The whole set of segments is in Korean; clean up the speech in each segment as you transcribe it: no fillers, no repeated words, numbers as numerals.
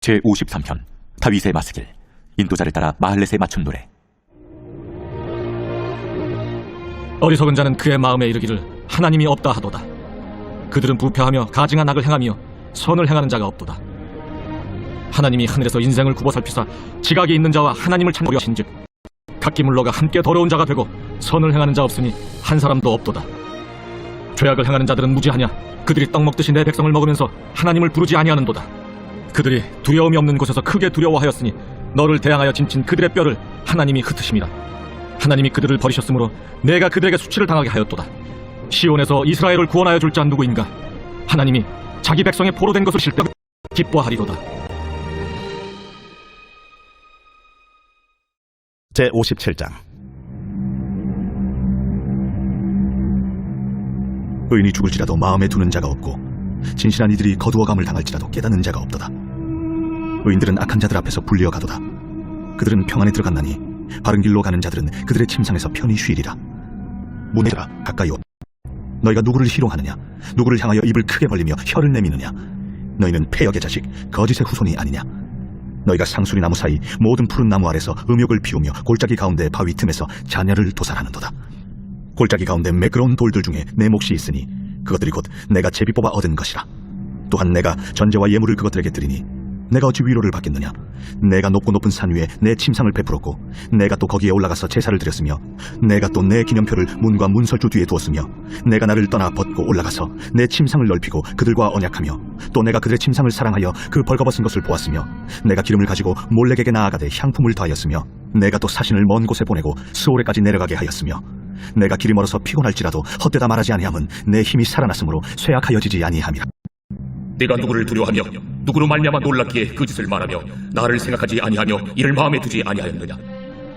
제53편 다윗의 마스길. 인도자를 따라 마할렛의 맞춤 노래. 어리석은 자는 그의 마음에 이르기를 하나님이 없다 하도다. 그들은 부패하며 가증한 악을 행하며 선을 행하는 자가 없도다. 하나님이 하늘에서 인생을 굽어 살피사 지각이 있는 자와 하나님을 찾으려 하신즉 각기 물러가 함께 더러운 자가 되고 선을 행하는 자 없으니 한 사람도 없도다. 죄악을 행하는 자들은 무지하냐. 그들이 떡 먹듯이 내 백성을 먹으면서 하나님을 부르지 아니하는도다. 그들이 두려움이 없는 곳에서 크게 두려워하였으니 너를 대항하여 진친 그들의 뼈를 하나님이 흩으심이라. 하나님이 그들을 버리셨으므로 내가 그들에게 수치를 당하게 하였도다. 시온에서 이스라엘을 구원하여 줄 자 누구인가. 하나님이 자기 백성의 포로된 것을 실때 기뻐하리로다. 제57장. 의인이 죽을지라도 마음에 두는 자가 없고 진실한 이들이 거두어감을 당할지라도 깨닫는 자가 없도다. 의인들은 악한 자들 앞에서 불리어 가도다. 그들은 평안에 들어갔나니 바른 길로 가는 자들은 그들의 침상에서 편히 쉬리라. 문들아 가까이 오. 너희가 누구를 희롱하느냐. 누구를 향하여 입을 크게 벌리며 혀를 내미느냐. 너희는 패역의 자식 거짓의 후손이 아니냐. 너희가 상수리 나무 사이 모든 푸른 나무 아래서 음욕을 피우며 골짜기 가운데 바위 틈에서 자녀를 도살하는도다. 골짜기 가운데 매끄러운 돌들 중에 내 몫이 있으니 그것들이 곧 내가 제비 뽑아 얻은 것이라. 또한 내가 전제와 예물을 그것들에게 드리니 내가 어찌 위로를 받겠느냐. 내가 높고 높은 산 위에 내 침상을 베풀었고 내가 또 거기에 올라가서 제사를 드렸으며 내가 또 내 기념표를 문과 문설주 뒤에 두었으며 내가 나를 떠나 벗고 올라가서 내 침상을 넓히고 그들과 언약하며 또 내가 그들의 침상을 사랑하여 그 벌거벗은 것을 보았으며 내가 기름을 가지고 몰렉에게 나아가되 향품을 더하였으며 내가 또 사신을 먼 곳에 보내고 스오레까지 내려가게 하였으며 내가 길이 멀어서 피곤할지라도 헛되다 말하지 아니함은 내 힘이 살아났으므로 쇠약하여지지 아니함이라. 내가 누구를 두려워하며 누구로 말미암아 놀랍기에 그 짓을 말하며 나를 생각하지 아니하며 이를 마음에 두지 아니하였느냐.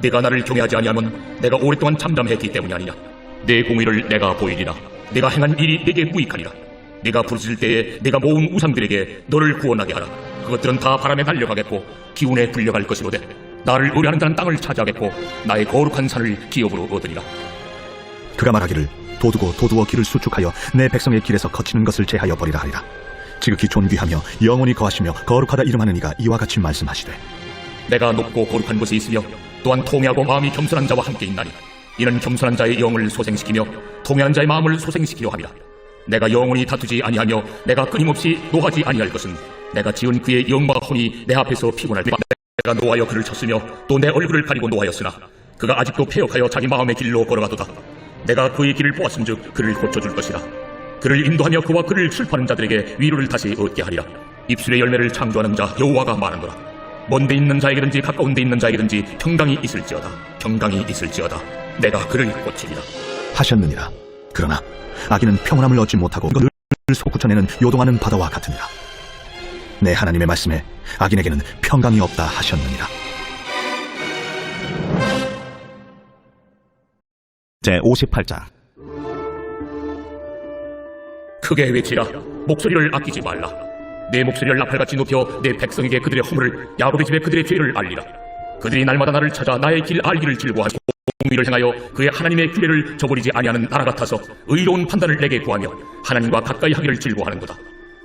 내가 나를 경외하지 아니함은 내가 오랫동안 잠잠했기 때문이 아니냐. 내 공의를 내가 보이리라. 내가 행한 일이 내게 무익하리라. 내가 부르짖을 때에 내가 모은 우상들에게 너를 구원하게 하라. 그것들은 다 바람에 날려가겠고 기운에 불려갈 것이로되 나를 의뢰하는 자는 땅을 차지하겠고 나의 거룩한 산을 기업으로 얻으리라. 그가 말하기를 도두고 도두어 길을 수축하여 내 백성의 길에서 거치는 것을 제하여 버리라 하리라. 지극히 존귀하며 영원히 거하시며 거룩하다 이름하는 이가 이와 같이 말씀하시되 내가 높고 거룩한 곳에 있으며 또한 통회하고 마음이 겸손한 자와 함께 있나니 이는 겸손한 자의 영을 소생시키며 통회한 자의 마음을 소생시키려 함이라. 내가 영원히 다투지 아니하며 내가 끊임없이 노하지 아니할 것은 내가 지은 그의 영과 혼이 내 앞에서 피곤할 때 내가 노하여 그를 쳤으며 또 내 얼굴을 가리고 노하였으나 그가 아직도 패역하여 자기 마음의 길로 걸어가도다. 내가 그의 길을 보았음즉 그를 고쳐줄 것이라. 그를 인도하며 그와 그를 슬퍼하는 자들에게 위로를 다시 얻게 하리라. 입술의 열매를 창조하는 자 여호와가 말하노라. 먼데 있는 자에게든지 가까운 데 있는 자에게든지 평강이 있을지어다. 평강이 있을지어다. 내가 그를 고치리라 하셨느니라. 그러나 악인은 평온함을 얻지 못하고 늘 솟구쳐내는 요동하는 바다와 같으니라. 내 하나님의 말씀에 악인에게는 평강이 없다 하셨느니라. 제58장. 크게 외치라. 목소리를 아끼지 말라. 내 목소리를 나팔같이 높여 내 백성에게 그들의 허물을 야곱의 집에 그들의 죄를 알리라. 그들이 날마다 나를 찾아 나의 길 알기를 즐거워하고 공의를 행하여 그의 하나님의 규례를 저버리지 아니하는 나라 같아서 의로운 판단을 내게 구하며 하나님과 가까이 하기를 즐거워하는도다.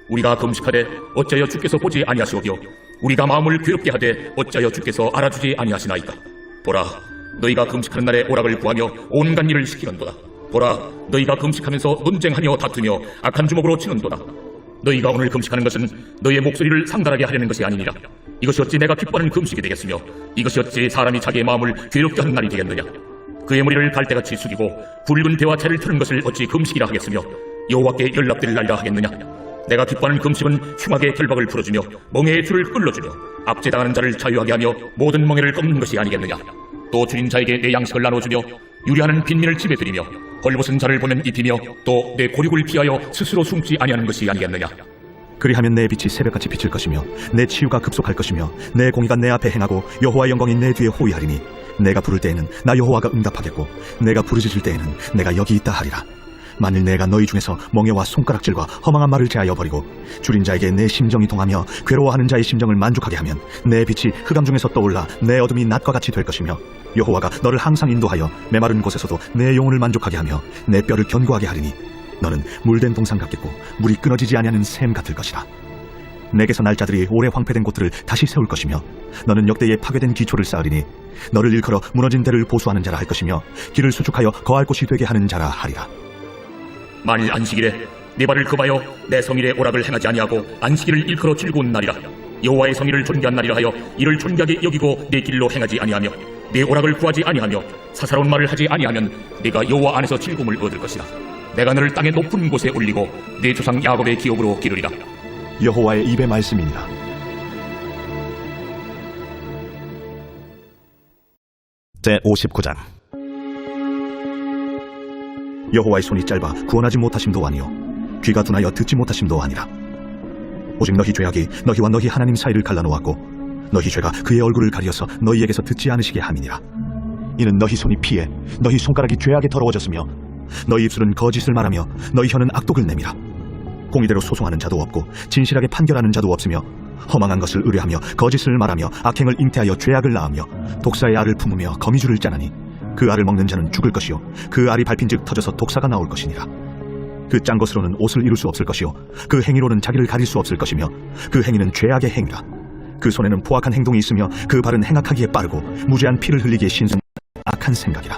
우리가 금식하되 어찌하여 주께서 보지 아니하시오며 우리가 마음을 괴롭게 하되 어찌하여 주께서 알아주지 아니하시나이까. 보라, 너희가 금식하는 날에 오락을 구하며 온갖 일을 시키는도다. 보라, 너희가 금식하면서 논쟁하며 다투며 악한 주먹으로 치는도다. 너희가 오늘 금식하는 것은 너희의 목소리를 상달하게 하려는 것이 아니니라. 이것이 어찌 내가 기뻐하는 금식이 되겠으며 이것이 어찌 사람이 자기의 마음을 괴롭게 하는 날이 되겠느냐. 그의 머리를 갈대같이 숙이고 굵은 대와 채를 트는 것을 어찌 금식이라 하겠으며 여호와께 연락드리라 하겠느냐. 내가 기뻐하는 금식은 흉악의 결박을 풀어주며 멍에의 줄을 끌어주며 압제당하는 자를 자유하게 하며 모든 멍에를 꺾는 것이 아니겠느냐. 또 줄인 자에게 내 양식을 나눠주며 유리하는 빈민을 집에 들이며 헐벗은 자를 보면 입히며 또 내 고륙을 피하여 스스로 숨지 아니하는 것이 아니겠느냐. 그리하면 내 빛이 새벽같이 비칠 것이며 내 치유가 급속할 것이며 내 공의가 내 앞에 행하고 여호와의 영광이 내 뒤에 호위하리니 내가 부를 때에는 나 여호와가 응답하겠고 내가 부르짖을 때에는 내가 여기 있다 하리라. 만일 내가 너희 중에서 멍에와 손가락질과 허망한 말을 제하여 버리고 줄인 자에게 내 심정이 동하며 괴로워하는 자의 심정을 만족하게 하면 내 빛이 흑암 중에서 떠올라 내 어둠이 낮과 같이 될 것이며 여호와가 너를 항상 인도하여 메마른 곳에서도 내 영혼을 만족하게 하며 내 뼈를 견고하게 하리니 너는 물된 동산 같겠고 물이 끊어지지 아니하는 샘 같을 것이라. 내게서 날 자들이 오래 황폐된 곳들을 다시 세울 것이며 너는 역대에 파괴된 기초를 쌓으리니 너를 일컬어 무너진 데를 보수하는 자라 할 것이며 길을 수축하여 거할 곳이 되게 하는 자라 하리라. 만일 안식일에 내 발을 급하여 내 성일의 오락을 행하지 아니하고 안식일을 일컬어 즐거운 날이라. 여호와의 성일을 존귀한 날이라 하여 이를 존귀하게 여기고 내 길로 행하지 아니하며 내 오락을 구하지 아니하며 사사로운 말을 하지 아니하면 네가 여호와 안에서 즐거움을 얻을 것이라. 내가 너를 땅의 높은 곳에 올리고 내 조상 야곱의 기업으로 기르리라. 여호와의 입의 말씀이니라. 제59장. 여호와의 손이 짧아 구원하지 못하심도 아니요 귀가 둔하여 듣지 못하심도 아니라. 오직 너희 죄악이 너희와 너희 하나님 사이를 갈라놓았고 너희 죄가 그의 얼굴을 가리어서 너희에게서 듣지 않으시게 함이니라. 이는 너희 손이 피해 너희 손가락이 죄악에 더러워졌으며 너희 입술은 거짓을 말하며 너희 혀는 악독을 내밀어. 공의대로 소송하는 자도 없고 진실하게 판결하는 자도 없으며 허망한 것을 의뢰하며 거짓을 말하며 악행을 잉태하여 죄악을 낳으며 독사의 알을 품으며 거미줄을 짜나니 그 알을 먹는 자는 죽을 것이요 그 알이 밟힌즉 터져서 독사가 나올 것이니라. 그 짠 것으로는 옷을 이룰 수 없을 것이요 그 행위로는 자기를 가릴 수 없을 것이며 그 행위는 죄악의 행위라. 그 손에는 포악한 행동이 있으며 그 발은 행악하기에 빠르고 무죄한 피를 흘리기에 신성 악한 생각이라.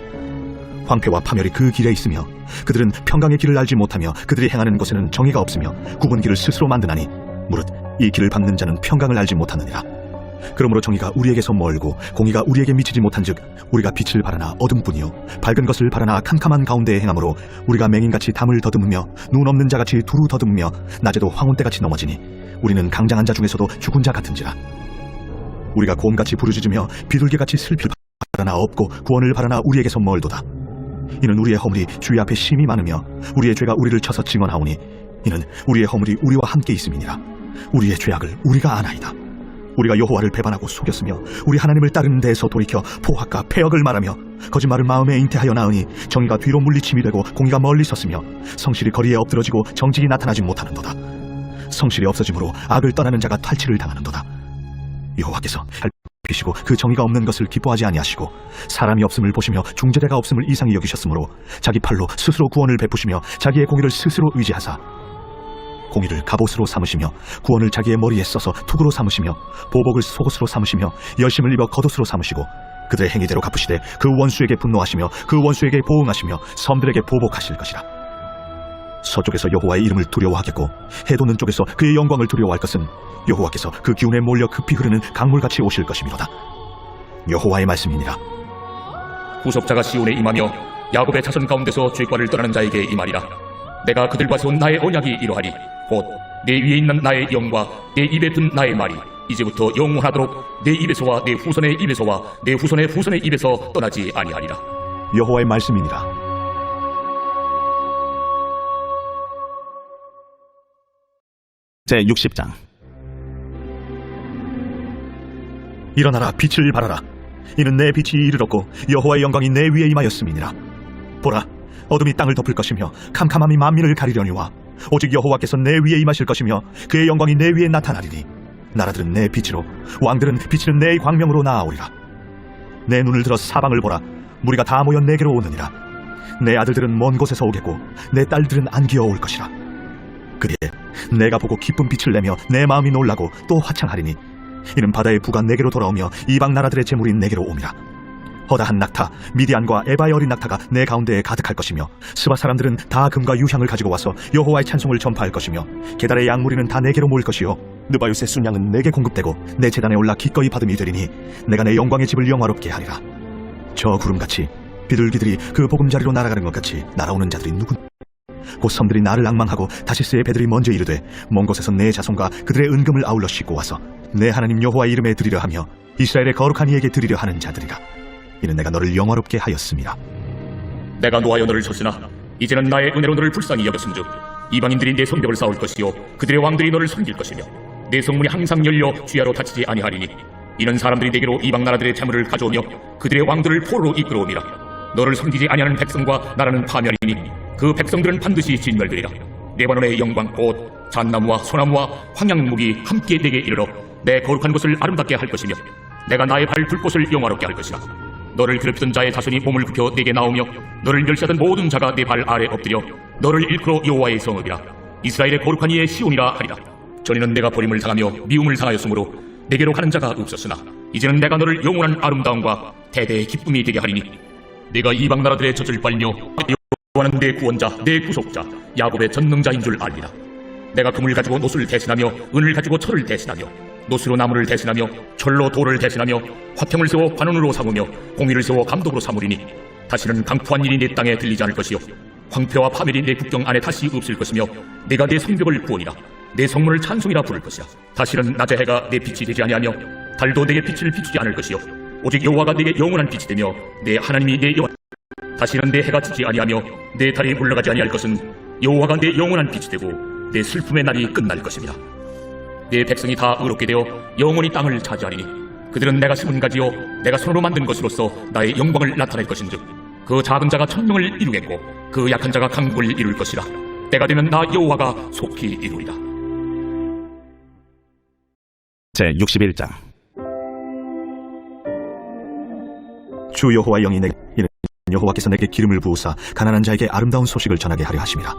황폐와 파멸이 그 길에 있으며 그들은 평강의 길을 알지 못하며 그들이 행하는 곳에는 정의가 없으며 굽은 길을 스스로 만드나니 무릇 이 길을 밟는 자는 평강을 알지 못하느니라. 그러므로 정의가 우리에게서 멀고 공의가 우리에게 미치지 못한즉 우리가 빛을 바라나 어둠뿐이요 밝은 것을 바라나 캄캄한 가운데에 행함으로 우리가 맹인같이 담을 더듬으며 눈 없는 자같이 두루 더듬으며 낮에도 황혼때같이 넘어지니 우리는 강장한 자 중에서도 죽은 자 같은지라. 우리가 곰같이 부르짖으며 비둘기같이 슬피 바라나 없고 구원을 바라나 우리에게서 멀도다. 이는 우리의 허물이 주의 앞에 심히 많으며 우리의 죄가 우리를 쳐서 증언하오니 이는 우리의 허물이 우리와 함께 있음이니라. 우리의 죄악을 우리가 아나이다. 우리가 여호와를 배반하고 속였으며 우리 하나님을 따르는 데에서 돌이켜 포악과 패역을 말하며 거짓말을 마음에 잉태하여 낳으니 정의가 뒤로 물리침이 되고 공의가 멀리 섰으며 성실이 거리에 엎드러지고 정직이 나타나지 못하는도다. 성실이 없어짐으로 악을 떠나는 자가 탈취를 당하는도다. 여호와께서 살피시고 그 정의가 없는 것을 기뻐하지 아니하시고 사람이 없음을 보시며 중재자가 없음을 이상히 여기셨으므로 자기 팔로 스스로 구원을 베푸시며 자기의 공의를 스스로 의지하사 공의를 갑옷으로 삼으시며 구원을 자기의 머리에 써서 투구로 삼으시며 보복을 속옷으로 삼으시며 열심을 입어 겉옷으로 삼으시고 그들의 행위대로 갚으시되 그 원수에게 분노하시며 그 원수에게 보응하시며 섬들에게 보복하실 것이라. 서쪽에서 여호와의 이름을 두려워하겠고 해돋는 쪽에서 그의 영광을 두려워할 것은 여호와께서 그 기운에 몰려 급히 흐르는 강물같이 오실 것이미로다. 여호와의 말씀이니라. 구속자가 시온에 임하며 야곱의 자손 가운데서 죄과를 떠나는 자에게 임하리라. 내가 그들과 세운 나의 언약이 이러하리. 곧 내 위에 있는 나의 영과 내 입에 든 나의 말이 이제부터 영원하도록 내 입에서와 내 후손의 입에서와 내 후손의 후손의 입에서 떠나지 아니하리라. 여호와의 말씀이니라. 제60장. 일어나라 빛을 발하라. 이는 내 빛이 이르렀고 여호와의 영광이 내 위에 임하였음이니라. 보라 어둠이 땅을 덮을 것이며 캄캄함이 만민을 가리려니와 오직 여호와께서 내 위에 임하실 것이며 그의 영광이 내 위에 나타나리니 나라들은 내 빛으로 왕들은 비치는 내 광명으로 나아오리라. 내 눈을 들어 사방을 보라. 무리가 다 모여 내게로 오느니라. 내 아들들은 먼 곳에서 오겠고 내 딸들은 안기어 올 것이라. 그때 내가 보고 기쁜 빛을 내며 내 마음이 놀라고 또 화창하리니 이는 바다의 부가 내게로 돌아오며 이방 나라들의 재물이 내게로 옴이라. 허다한 낙타 미디안과 에바의 어린 낙타가 내 가운데에 가득할 것이며 스바 사람들은 다 금과 유향을 가지고 와서 여호와의 찬송을 전파할 것이며 게달의 양무리는 다 내게로 모일 것이요 느바요스의 순양은 내게 공급되고 내 제단에 올라 기꺼이 받음이 되리니 내가 내 영광의 집을 영화롭게 하리라. 저 구름같이 비둘기들이 그 보금자리로 날아가는 것 같이 날아오는 자들이 누군? 곧 섬들이 나를 앙망하고 다시스의 배들이 먼저 이르되 먼 곳에서 내 자손과 그들의 은금을 아울러 싣고 와서 내 하나님 여호와의 이름에 드리려 하며 이스라엘의 거룩한 이에게 드리려 하는 자들이라. 이는 내가 너를 영화롭게 하였음이라. 내가 노하여 너를 쳤으나 이제는 나의 은혜로 너를 불쌍히 여겼음즉 이방인들이 내 성벽을 쌓을 것이요 그들의 왕들이 너를 섬길 것이며 내 성문이 항상 열려 주야로 닫히지 아니하리니 이는 사람들이 내게로 이방 나라들의 재물을 가져오며 그들의 왕들을 포로로 이끌어오니라. 너를 섬기지 아니하는 백성과 나라는 파멸이니 그 백성들은 반드시 진멸되리라. 레바논의 영광 곧 잣나무와 소나무와 황양묵이 함께 내게 이르러 내 거룩한 곳을 아름답게 할 것이며 내가 나의 발 불꽃을 영화롭게 할 것이라. 너를 괴롭히던 자의 자손이 몸을 굽혀 내게 나오며 너를 멸시하던 모든 자가 내 발 아래 엎드려 너를 일컬어 여호와의 성읍이라 이스라엘의 거룩한 이의 시온이라 하리라. 전에는 내가 버림을 당하며 미움을 당하였으므로 내게로 가는 자가 없었으나 이제는 내가 너를 영원한 아름다움과 대대의 기쁨이 되게 하리니 내가 이방 나라들의 젖을 빨며 여호와는 내 구원자 내 구속자 야곱의 전능자인 줄 알리라. 내가 금을 가지고 노수를 대신하며 은을 가지고 철을 대신하며 노수로 나무를 대신하며 철로 돌을 대신하며 화평을 세워 관원으로 삼으며 공의를 세워 감독으로 삼으리니 다시는 강포한 일이 내 땅에 들리지 않을 것이요 황폐와 파멸이 내 국경 안에 다시 없을 것이며 내가 내 성벽을 구원이라 내 성문을 찬송이라 부를 것이야. 다시는 낮의 해가 내 빛이 되지 아니하며 달도 내게 빛을 비추지 않을 것이요 오직 여호와가 내게 영원한 빛이 되며 내 하나님이 내 영원. 다시는 내 해가 지지 아니하며 내 달이 물러가지 아니할 것은 여호와가 내 영원한 빛이 되고 내 슬픔의 날이 끝날 것입니다. 내 백성이 다 의롭게 되어 영원히 땅을 차지하리니 그들은 내가 심은 가지요 내가 손으로 만든 것으로서 나의 영광을 나타낼 것인즉 그 작은 자가 천명을 이루겠고 그 약한 자가 강국을 이룰 것이라. 때가 되면 나 여호와가 속히 이루리라. 제61장. 주 여호와 영이 내게 이르 여호와께서 내게 기름을 부으사 가난한 자에게 아름다운 소식을 전하게 하려 하심이라.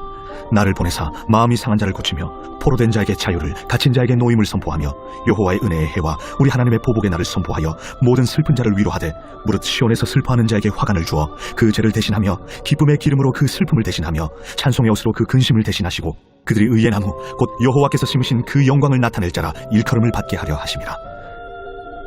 나를 보내사 마음이 상한 자를 고치며 포로된 자에게 자유를 갇힌 자에게 노임을 선포하며 여호와의 은혜의 해와 우리 하나님의 보복의 날을 선포하여 모든 슬픈 자를 위로하되 무릇 시온에서 슬퍼하는 자에게 화관을 주어 그 죄를 대신하며 기쁨의 기름으로 그 슬픔을 대신하며 찬송의 옷으로 그 근심을 대신하시고 그들이 의의 나무 곧 여호와께서 심으신 그 영광을 나타낼 자라 일컬음을 받게 하려 하심이라.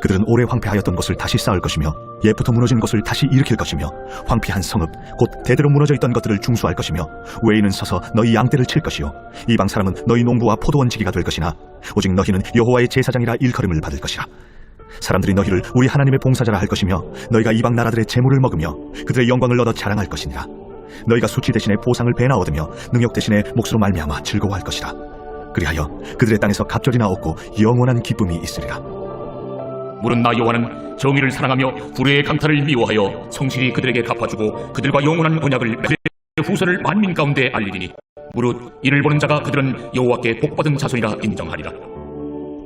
그들은 오래 황폐하였던 것을 다시 쌓을 것이며 옛부터 무너진 것을 다시 일으킬 것이며 황폐한 성읍 곧 대대로 무너져 있던 것들을 중수할 것이며 외인은 서서 너희 양떼를 칠 것이요 이방 사람은 너희 농부와 포도원 지기가 될 것이나 오직 너희는 여호와의 제사장이라 일컬음을 받을 것이라. 사람들이 너희를 우리 하나님의 봉사자라 할 것이며 너희가 이방 나라들의 재물을 먹으며 그들의 영광을 얻어 자랑할 것이니라. 너희가 수치 대신에 보상을 배나 얻으며 능력 대신에 몫으로 말미암아 즐거워할 것이라. 그리하여 그들의 땅에서 갑절이나 얻고 영원한 기쁨이 있으리라. 물은 나 여호와는 정의를 사랑하며 불의의 강탈을 미워하여 성실히 그들에게 갚아주고 그들과 영원한 언약을 그들의 후손을 만민 가운데 알리리니 무릇 이를 보는 자가 그들은 여호와께 복받은 자손이라 인정하리라.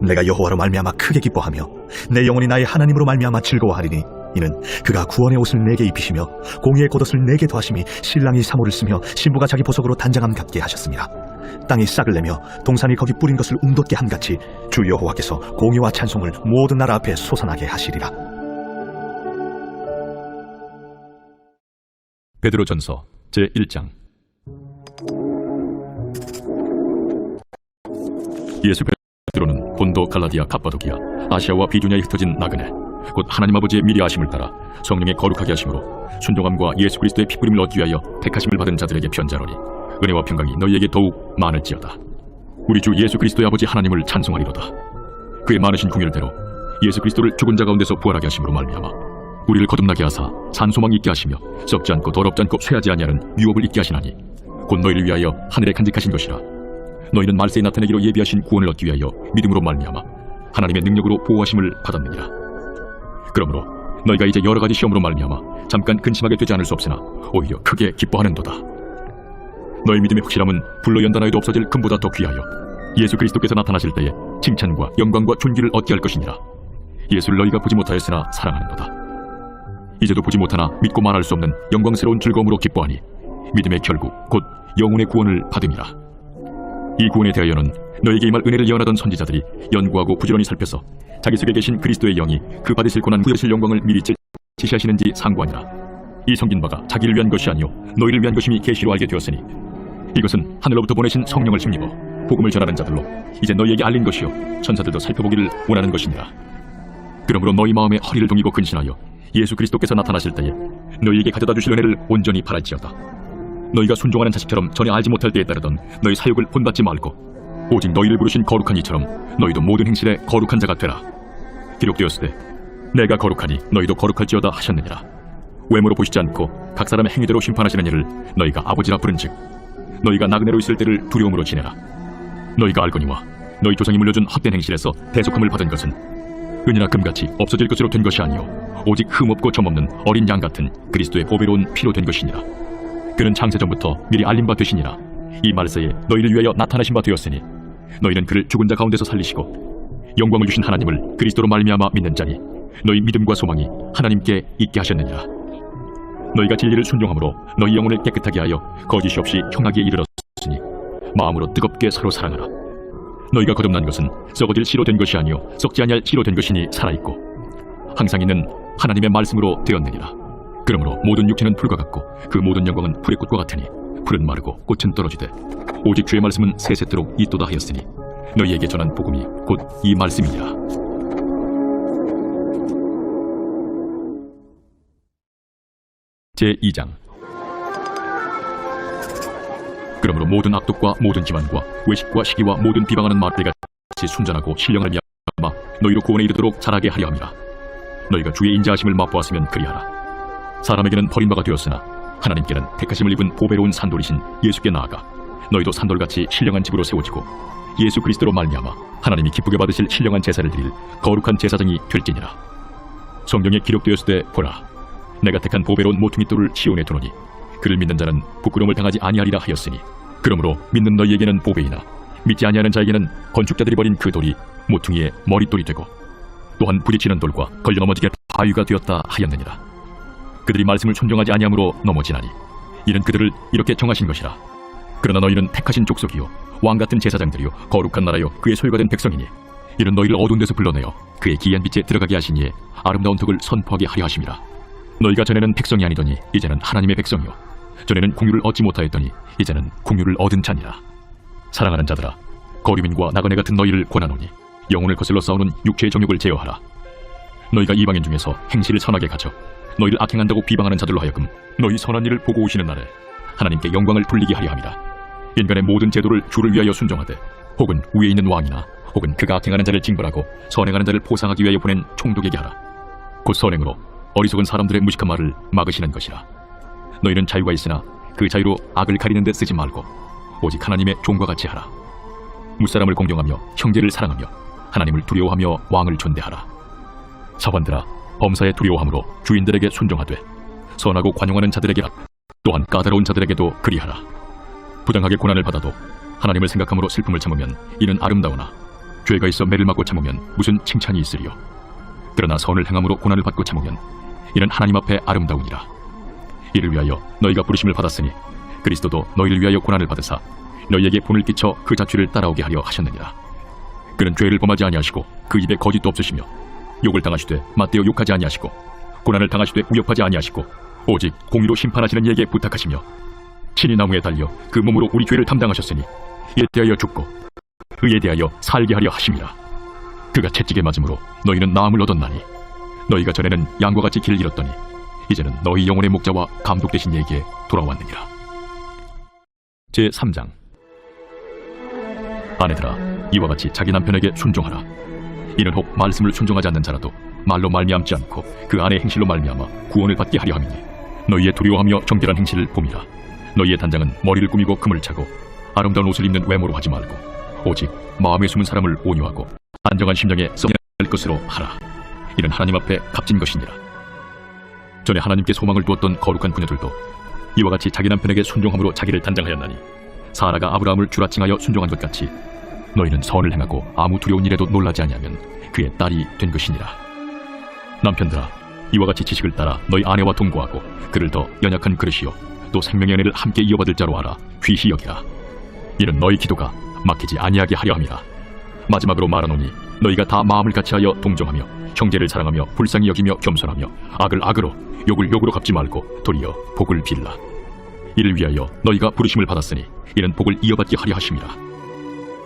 내가 여호와로 말미암아 크게 기뻐하며 내 영혼이 나의 하나님으로 말미암아 즐거워하리니 이는 그가 구원의 옷을 내게 입히시며 공의의 겉옷을 내게 더하심이 신랑이 사모를 쓰며 신부가 자기 보석으로 단장함 같게 하셨습니다. 땅이 싹을 내며 동산이 거기 뿌린 것을 움돋게 함같이 주 여호와께서 공의와 찬송을 모든 나라 앞에 솟아나게 하시리라. 베드로전서 제1장. 예수 베드로는 본도 갈라디아 갑바도기아 아시아와 비두냐에 흩어진 나그네 곧 하나님 아버지의 미리 아심을 따라 성령의 거룩하게 하심으로 순종함과 예수 그리스도의 피부림을 얻기 위하여 택하심을 받은 자들에게 편지하노니 은혜와 평강이 너희에게 더욱 많을지어다. 우리 주 예수 그리스도의 아버지 하나님을 찬송하리로다. 그의 많으신 궁율대로 예수 그리스도를 죽은 자 가운데서 부활하게 하심으로 말미암아 우리를 거듭나게 하사 산소망 있게 하시며 썩지 않고 더럽지 않고 쇠하지 아니하는 유업을 있게 하시나니 곧 너희를 위하여 하늘에 간직하신 것이라. 너희는 말세에 나타내기로 예비하신 구원을 얻기 위하여 믿음으로 말미암아 하나님의 능력으로 보호하심을 받았느니라. 그러므로 너희가 이제 여러 가지 시험으로 말미암아 잠깐 근심하게 되지 않을 수 없으나 오히려 크게 기뻐하는도다. 너희 믿음의 확실함은 불로 연단하여도 없어질 금보다 더 귀하여 예수 그리스도께서 나타나실 때에 칭찬과 영광과 존귀를 얻게 할 것이니라. 예수를 너희가 보지 못하였으나 사랑하는도다. 이제도 보지 못하나 믿고 말할 수 없는 영광스러운 즐거움으로 기뻐하니 믿음의 결국 곧 영혼의 구원을 받음이라. 이 구원에 대하여는 너에게 임할 은혜를 예언하던 선지자들이 연구하고 부지런히 살펴서 자기 속에 계신 그리스도의 영이 그 받으실 고난 부여실 영광을 미리 지시하시는지 상고하니라. 이 섬긴 바가 자기를 위한 것이 아니요 너희를 위한 것임이 계시로 알게 되었으니 이것은 하늘로부터 보내신 성령을 힘입어 복음을 전하는 자들로 이제 너희에게 알린 것이요 천사들도 살펴보기를 원하는 것이니라. 그러므로 너희 마음에 허리를 동이고 근신하여 예수 그리스도께서 나타나실 때에 너희에게 가져다 주실 은혜를 온전히 바랄지어다. 너희가 순종하는 자식처럼 전에 알지 못할 때에 따르던 너희 사욕을 본받지 말고 오직 너희를 부르신 거룩한 이처럼 너희도 모든 행실에 거룩한 자가 되라. 기록되었으되 내가 거룩하니 너희도 거룩할지어다 하셨느니라. 외모로 보시지 않고 각 사람의 행위대로 심판하시는 이를 너희가 아버지라 부른즉 너희가 나그네로 있을 때를 두려움으로 지내라. 너희가 알거니와 너희 조상이 물려준 헛된 행실에서 대속함을 받은 것은 은이나 금같이 없어질 것으로 된 것이 아니요 오직 흠없고 점없는 어린 양 같은 그리스도의 보배로운 피로 된 것이니라. 그는 창세전부터 미리 알린 바 되시니라. 이 말세에 너희를 위하여 나타나신 바 되었으니 너희는 그를 죽은 자 가운데서 살리시고 영광을 주신 하나님을 그리스도로 말미암아 믿는 자니 너희 믿음과 소망이 하나님께 있게 하셨느니라. 너희가 진리를 순종함으로 너희 영혼을 깨끗하게 하여 거짓이 없이 형하기에 이르렀으니 마음으로 뜨겁게 서로 사랑하라. 너희가 거듭난 것은 썩어질 씨로 된 것이 아니요 썩지 아니할 씨로 된 것이니 살아있고 항상 있는 하나님의 말씀으로 되었느니라. 그러므로 모든 육체는 풀과 같고 그 모든 영광은 풀의 꽃과 같으니 풀은 마르고 꽃은 떨어지되 오직 주의 말씀은 세세토록 있도다 하였으니 너희에게 전한 복음이 곧 이 말씀이니라. 제2장. 그러므로 모든 악독과 모든 기만과 외식과 시기와 모든 비방하는 말들 같이 순전하고 신령을 미하마 너희로 구원에 이르도록 자라게 하려 함이라. 너희가 주의 인자하심을 맛보았으면 그리하라. 사람에게는 버림바가 되었으나 하나님께는 택하심을 입은 보배로운 산돌이신 예수께 나아가 너희도 산돌같이 신령한 집으로 세워지고 예수 그리스도로 말미암아 하나님이 기쁘게 받으실 신령한 제사를 드릴 거룩한 제사장이 될지니라. 성경에 기록되었으되 보라 내가 택한 보배로운 모퉁이 돌을 시온에 두노니 그를 믿는 자는 부끄러움을 당하지 아니하리라 하였으니 그러므로 믿는 너희에게는 보배이나 믿지 아니하는 자에게는 건축자들이 버린 그 돌이 모퉁이의 머릿돌이 되고 또한 부딪히는 돌과 걸려 넘어지게 바위가 되었다 하였느니라. 그들이 말씀을 순종하지 아니함으로 넘어지나니 이는 그들을 이렇게 정하신 것이라. 그러나 너희는 택하신 족속이요 왕같은 제사장들이요 거룩한 나라요 그의 소유가 된 백성이니 이는 너희를 어두운 데서 불러내어 그의 기이한 빛에 들어가게 하시니에 아름다운 덕을 선포하게 하려 하심이라. 너희가 전에는 백성이 아니더니 이제는 하나님의 백성이요 전에는 공유를 얻지 못하였더니 이제는 공유를 얻은 자니라. 사랑하는 자들아 거류민과 나그네 같은 너희를 권하노니 영혼을 거슬러 싸우는 육체의 정욕을 제어하라. 너희가 이방인 중에서 행실을 선하게 가져 너희를 악행한다고 비방하는 자들로 하여금 너희 선한 일을 보고 오시는 날에 하나님께 영광을 돌리게 하려 함이라. 인간의 모든 제도를 주를 위하여 순종하되 혹은 위에 있는 왕이나 혹은 그가 악행하는 자를 징벌하고 선행하는 자를 보상하기 위하여 보낸 총독에게 하라. 곧 선행으로 어리석은 사람들의 무식한 말을 막으시는 것이라. 너희는 자유가 있으나 그 자유로 악을 가리는 데 쓰지 말고 오직 하나님의 종과 같이 하라. 무사람을 공경하며 형제를 사랑하며 하나님을 두려워하며 왕을 존대하라. 사관들아 범사에 두려워함으로 주인들에게 순종하되 선하고 관용하는 자들에게 또한 까다로운 자들에게도 그리하라. 부당하게 고난을 받아도 하나님을 생각함으로 슬픔을 참으면 이는 아름다우나 죄가 있어 매를 맞고 참으면 무슨 칭찬이 있으리요. 그러나 선을 행함으로 고난을 받고 참으면 이는 하나님 앞에 아름다우니라. 이를 위하여 너희가 부르심을 받았으니 그리스도도 너희를 위하여 고난을 받으사 너희에게 본을 끼쳐 그 자취를 따라오게 하려 하셨느니라. 그는 죄를 범하지 아니하시고 그 입에 거짓도 없으시며 욕을 당하시되 맞대어 욕하지 아니하시고 고난을 당하시되 위협하지 아니하시고 오직 공의로 심판하시는 이에게 부탁하시며 친히 나무에 달려 그 몸으로 우리 죄를 담당하셨으니 이에 대하여 죽고 의에 대하여 살게 하려 하심이라. 그가 채찍에 맞음으로 너희는 나음을 얻었나니 너희가 전에는 양과 같이 길을 잃었더니 이제는 너희 영혼의 목자와 감독 되신 이에게 돌아왔느니라. 제3장. 아내들아 이와 같이 자기 남편에게 순종하라. 이는 혹 말씀을 순종하지 않는 자라도 말로 말미암지 않고 그 안의 행실로 말미암아 구원을 받게 하려 함이니 너희의 두려워하며 정결한 행실을 봄이라. 너희의 단장은 머리를 꾸미고 금을 차고 아름다운 옷을 입는 외모로 하지 말고 오직 마음에 숨은 사람을 온유하고 안정한 심령에 썩할 것으로 하라. 이는 하나님 앞에 값진 것이니라. 전에 하나님께 소망을 두었던 거룩한 부녀들도 이와 같이 자기 남편에게 순종함으로 자기를 단장하였나니 사라가 아브라함을 주라칭하여 순종한 것 같이 너희는 선을 행하고 아무 두려운 일에도 놀라지 아니하면 그의 딸이 된 것이니라. 남편들아 이와 같이 지식을 따라 너희 아내와 동거하고 그를 더 연약한 그릇이요 또 생명의 은혜를 함께 이어받을 자로 알아 귀히 여기라. 이는 너희 기도가 막히지 아니하게 하려 함이라. 마지막으로 말하노니 너희가 다 마음을 같이하여 동정하며 형제를 사랑하며 불쌍히 여기며 겸손하며 악을 악으로 욕을 욕으로 갚지 말고 도리어 복을 빌라. 이를 위하여 너희가 부르심을 받았으니 이는 복을 이어받게 하려 하심이라.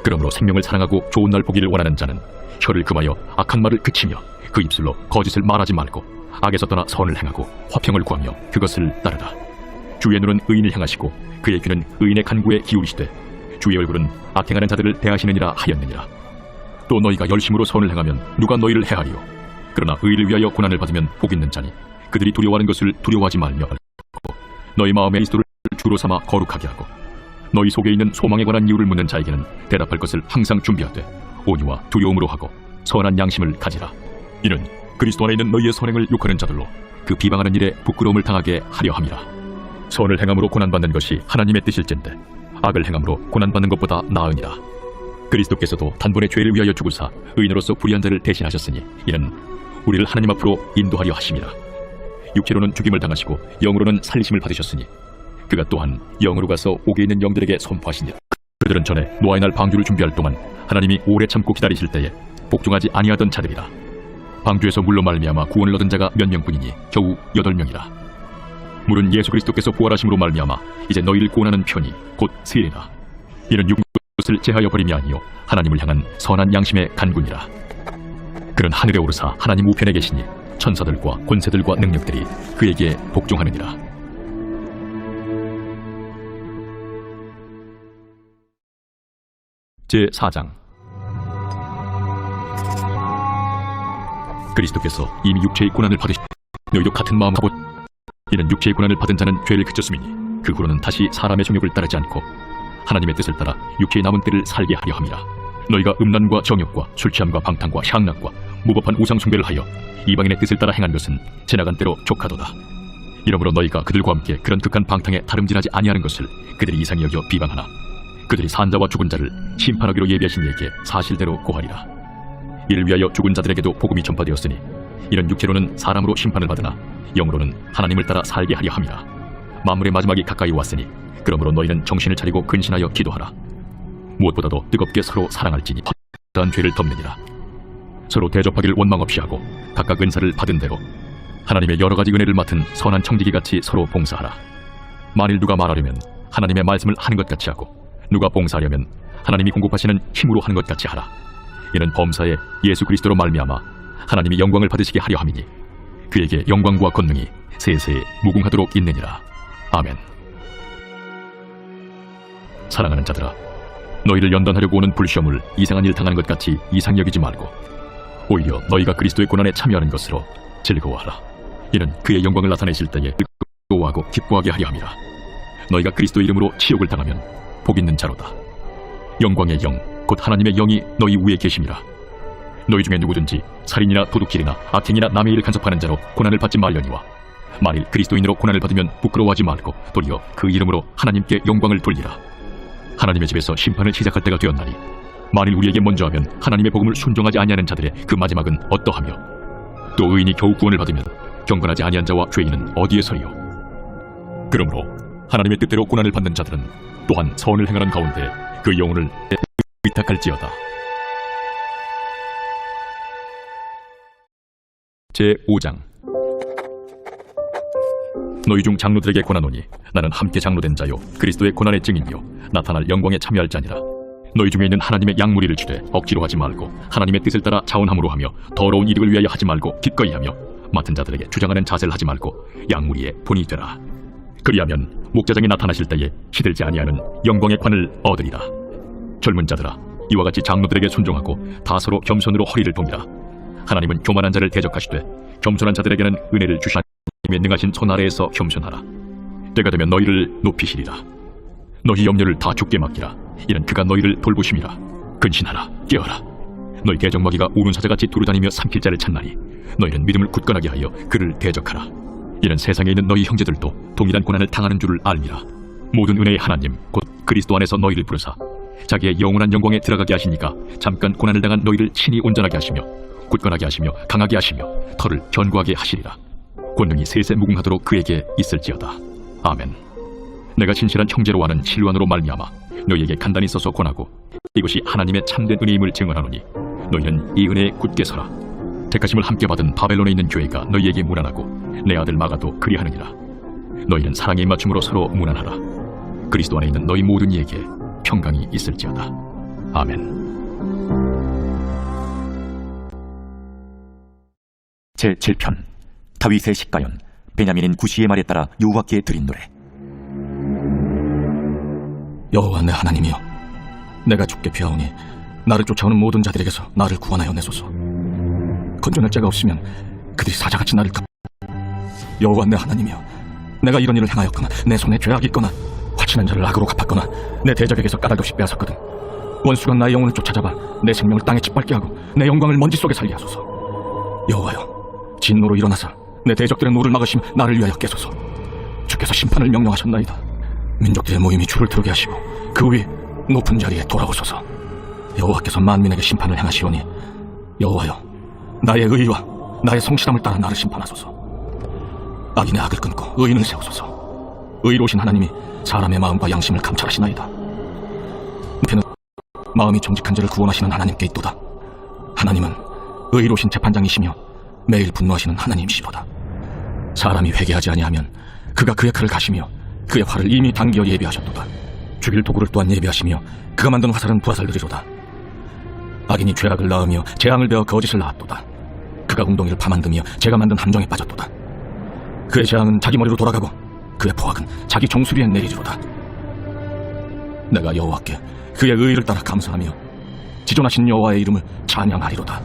그러므로 생명을 사랑하고 좋은 날 보기를 원하는 자는 혀를 금하여 악한 말을 그치며 그 입술로 거짓을 말하지 말고 악에서 떠나 선을 행하고 화평을 구하며 그것을 따르라. 주의 눈은 의인을 향하시고 그의 귀는 의인의 간구에 기울이시되 주의 얼굴은 악행하는 자들을 대하시느니라 하였느니라. 또 너희가 열심으로 선을 행하면 누가 너희를 해하리요. 그러나 의를 위하여 고난을 받으면 복 있는 자니 그들이 두려워하는 것을 두려워하지 말며 너희 마음에 그리스도를 주로 삼아 거룩하게 하고 너희 속에 있는 소망에 관한 이유를 묻는 자에게는 대답할 것을 항상 준비하되 온유와 두려움으로 하고 선한 양심을 가지라. 이는 그리스도 안에 있는 너희의 선행을 욕하는 자들로 그 비방하는 일에 부끄러움을 당하게 하려 함이라. 선을 행함으로 고난받는 것이 하나님의 뜻일진데 악을 행함으로 고난받는 것보다 나으니라. 그리스도께서도 단번에 죄를 위하여 죽으사 의인으로서 불의한 자를 대신하셨으니 이는 우리를 하나님 앞으로 인도하려 하심이라. 육체로는 죽임을 당하시고 영으로는 살리심을 받으셨으니 그가 또한 영으로 가서 옥에 있는 영들에게 선포하시니라. 그들은 전에 노아의 날 방주를 준비할 동안 하나님이 오래 참고 기다리실 때에 복종하지 아니하던 자들이라. 방주에서 물로 말미암아 구원을 얻은 자가 몇 명뿐이니 겨우 8명이라. 물은 예수 그리스도께서 부활하심으로 말미암아 이제 너희를 구원하는 편이 곧 세례라. 이는 육것을 제하여 버림이 아니요 하나님을 향한 선한 양심의 간군이라. 그는 하늘에 오르사 하나님 우편에 계시니 천사들과 권세들과 능력들이 그에게 복종하느니라. 제4장. 그리스도께서 이미 육체의 고난을 받으시 너희도 같은 마음 하고 이는 육체의 고난을 받은 자는 죄를 그쳤음이니 그 후로는 다시 사람의 정욕을 따르지 않고 하나님의 뜻을 따라 육체의 남은 때를 살게 하려 함이라. 너희가 음란과 정욕과 술 취함과 방탕과 향락과 무법한 우상 숭배를 하여 이방인의 뜻을 따라 행한 것은 지나간 때로 족하도다. 이러므로 너희가 그들과 함께 그런 극한 방탕에 다름질하지 아니하는 것을 그들이 이상히 여겨 비방하나 그들이 산 자와 죽은 자를 심판하기로 예비하신 이에게 사실대로 고하리라. 이를 위하여 죽은 자들에게도 복음이 전파되었으니 이는 육체로는 사람으로 심판을 받으나 영으로는 하나님을 따라 살게 하려 함이라. 만물의 마지막이 가까이 왔으니 그러므로 너희는 정신을 차리고 근신하여 기도하라. 무엇보다도 뜨겁게 서로 사랑할지니 허다한 죄를 덮느니라. 서로 대접하기를 원망 없이 하고 각각 은사를 받은 대로 하나님의 여러 가지 은혜를 맡은 선한 청지기같이 서로 봉사하라. 만일 누가 말하려면 하나님의 말씀을 하는 것 같이 하고 누가 봉사하려면 하나님이 공급하시는 힘으로 하는 것 같이 하라. 이는 범사에 예수 그리스도로 말미암아 하나님이 영광을 받으시게 하려 함이니 그에게 영광과 권능이 세세에 무궁하도록 있느니라. 아멘. 사랑하는 자들아, 너희를 연단하려고 오는 불시험을 이상한 일 당하는 것 같이 이상히 여기지 말고 오히려 너희가 그리스도의 고난에 참여하는 것으로 즐거워하라. 이는 그의 영광을 나타내실 때에 즐거워하고 기뻐하게 하려 함이라. 너희가 그리스도 이름으로 치욕을 당하면 복 있는 자로다. 영광의 영 곧 하나님의 영이 너희 위에 계심이라. 너희 중에 누구든지 살인이나 도둑질이나 악행이나 남의 일을 간섭하는 자로 고난을 받지 말려니와 만일 그리스도인으로 고난을 받으면 부끄러워하지 말고 도리어 그 이름으로 하나님께 영광을 돌리라. 하나님의 집에서 심판을 시작할 때가 되었나니 만일 우리에게 먼저 하면 하나님의 복음을 순종하지 아니하는 자들의 그 마지막은 어떠하며 또 의인이 겨우 구원을 받으면 경건하지 아니한 자와 죄인은 어디에 서리요. 그러므로 하나님의 뜻대로 고난을 받는 자들은 또한 선을 행하는 가운데 그 영혼을 의탁할지어다. 제5장. 너희 중 장로들에게 권하노니 나는 함께 장로된 자요 그리스도의 고난의 증인이요 나타날 영광에 참여할 자니라. 너희 중에 있는 하나님의 양무리를 주되 억지로 하지 말고 하나님의 뜻을 따라 자원함으로 하며 더러운 이득을 위하여 하지 말고 기꺼이 하며 맡은 자들에게 주장하는 자세를 하지 말고 양무리의 본이 되라. 그리하면 목자장이 나타나실 때에 시들지 아니하는 영광의 관을 얻으리라. 젊은 자들아, 이와 같이 장로들에게 순종하고 다 서로 겸손으로 허리를 동이라. 하나님은 교만한 자를 대적하시되 겸손한 자들에게는 은혜를 주시니 하나님의 능하신 손 아래에서 겸손하라. 때가 되면 너희를 높이시리라. 너희 염려를 다 주께 맡기라. 이는 그가 너희를 돌보심이라. 근신하라, 깨어라. 너희 대적마귀가 우는 사자같이 두루다니며 삼킬 자를 찾나니 너희는 믿음을 굳건하게 하여 그를 대적하라. 이는 세상에 있는 너희 형제들도 동일한 고난을 당하는 줄을 알미라. 모든 은혜의 하나님 곧 그리스도 안에서 너희를 부르사 자기의 영원한 영광에 들어가게 하시니까 잠깐 고난을 당한 너희를 친히 온전하게 하시며 굳건하게 하시며 강하게 하시며 털을 견고하게 하시리라. 권능이 세세 무궁하도록 그에게 있을지어다. 아멘. 내가 진실한 형제로 하는 실완으로 말미암아 너희에게 간단히 써서 권하고 이것이 하나님의 참된 은혜임을 증언하노니 너희는 이 은혜에 굳게 서라. 택하심을 함께 받은 바벨론에 있는 교회가 너희에게 문안하고 내 아들 마가도 그리하느니라. 너희는 사랑에 입맞춤으로 서로 문안하라. 그리스도 안에 있는 너희 모든 이에게 평강이 있을지어다. 아멘. 제7편 다윗의 식가연 베냐민인 구시의 말에 따라 여호와께 드린 노래. 여호와 내 하나님이여, 내가 주께 피하오니 나를 쫓아오는 모든 자들에게서 나를 구원하여 내소서. 건져낼 자가 없으면 그들이 사자같이 나를 여호와 내 하나님이여, 내가 이런 일을 행하였거나 내 손에 죄악이 있거나 화친한 자를 악으로 갚았거나 내 대적에게서 까닭없이 빼앗았거든 원수가 나의 영혼을 쫓아잡아 내 생명을 땅에 짓밟게 하고 내 영광을 먼지 속에 살게 하소서. 여호와여, 진노로 일어나사 내 대적들의 노를 막으시며 나를 위하여 깨소서. 주께서 심판을 명령하셨나이다. 민족들의 모임이 줄을 트게 하시고 그 위 높은 자리에 돌아오소서. 여호와께서 만민에게 심판을 행하시오니 여호와여, 나의 의와 나의 성실함을 따라 나를 심판하소서. 악인의 악을 끊고 의인을 세우소서. 의로우신 하나님이 사람의 마음과 양심을 감찰하시나이다. 마음이 정직한 자를 구원하시는 하나님께 있도다. 하나님은 의로우신 재판장이시며 매일 분노하시는 하나님이시로다. 사람이 회개하지 아니하면 그가 그의 칼을 가시며 그의 활을 이미 당기어 예비하셨도다. 죽일 도구를 또한 예비하시며 그가 만든 화살은 부하살들이로다. 악인이 죄악을 낳으며 재앙을 베어 거짓을 낳았도다. 그가 웅덩이를 파만드며 제가 만든 함정에 빠졌도다. 그의 재앙은 자기 머리로 돌아가고 그의 포악은 자기 종수리에 내리리로다. 내가 여호와께 그의 의의를 따라 감사하며 지존하신 여호와의 이름을 찬양하리로다.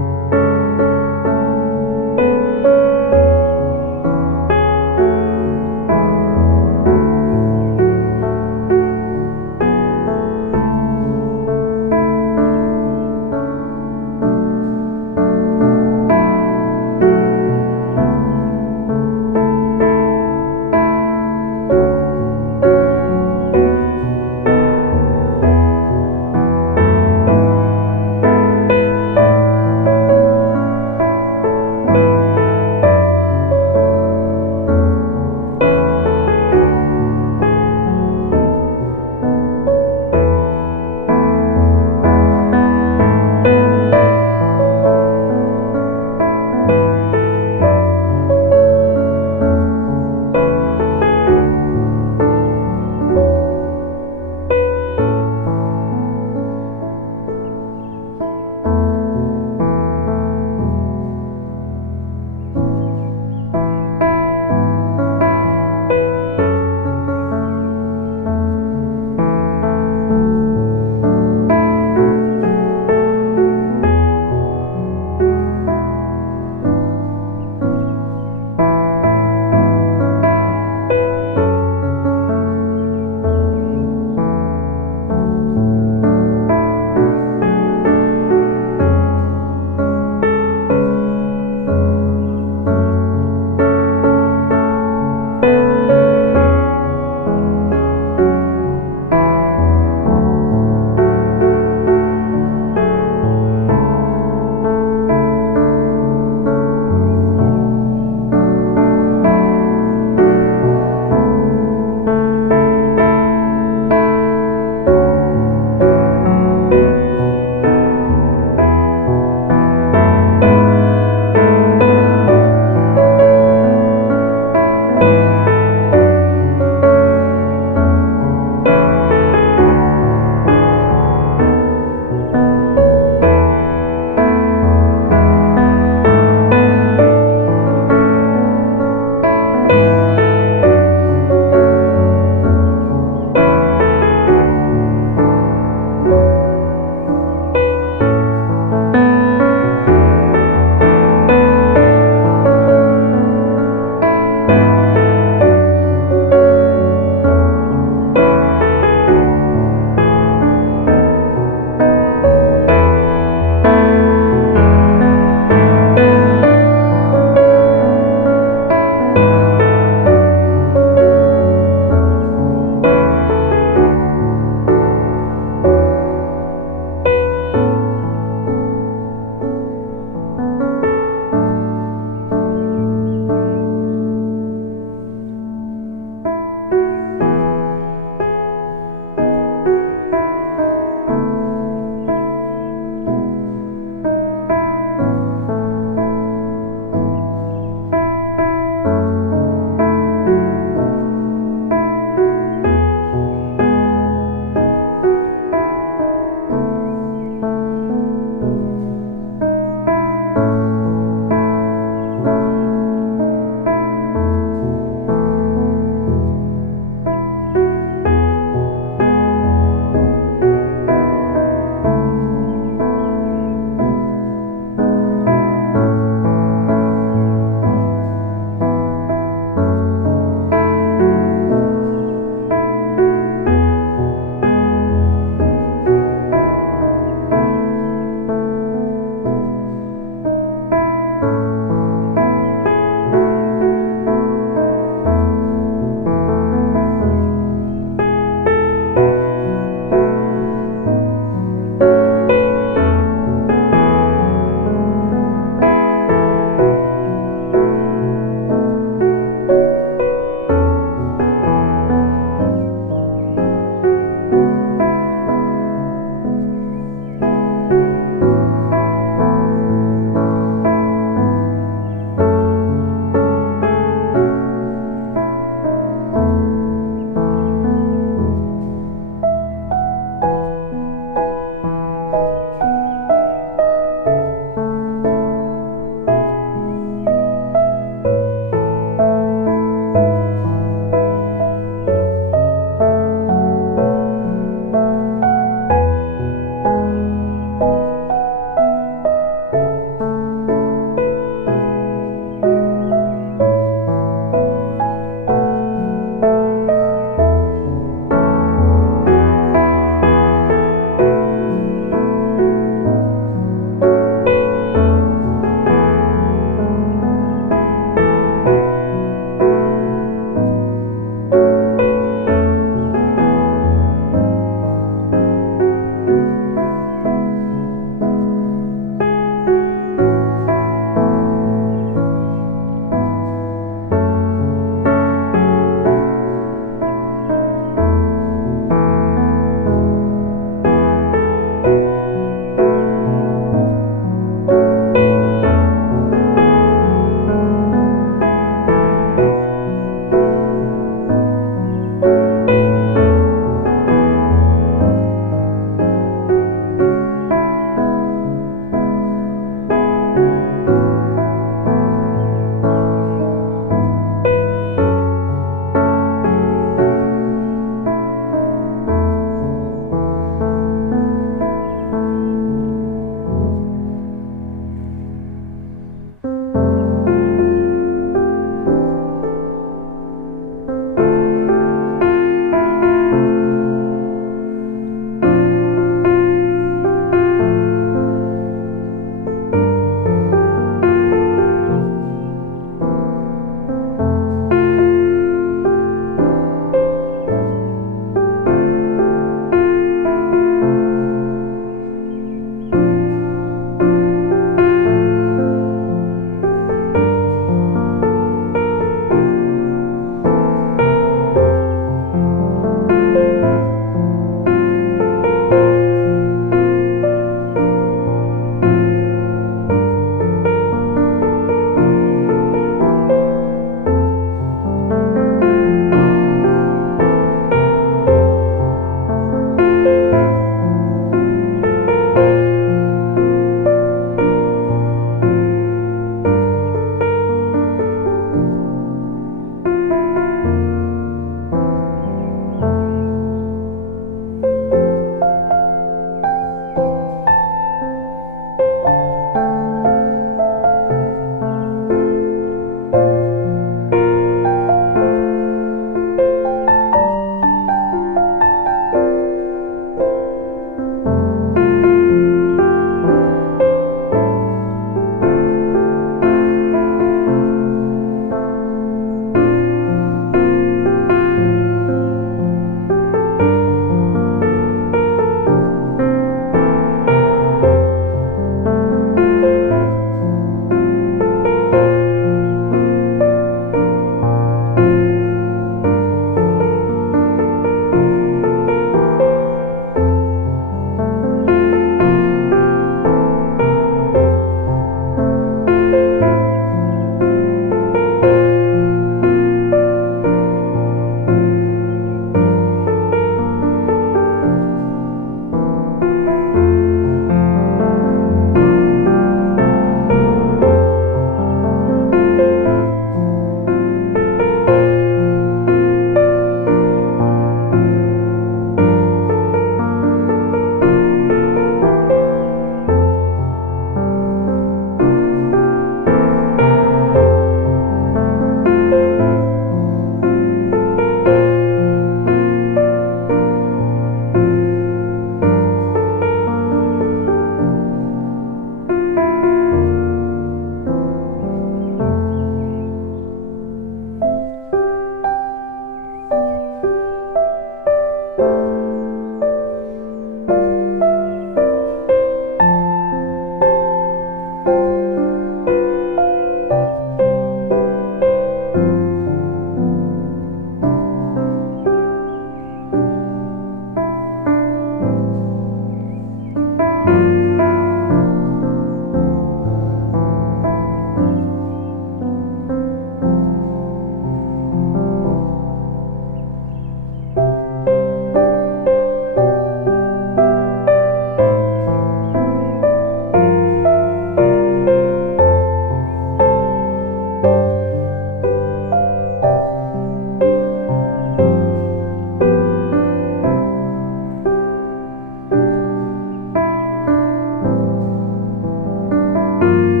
아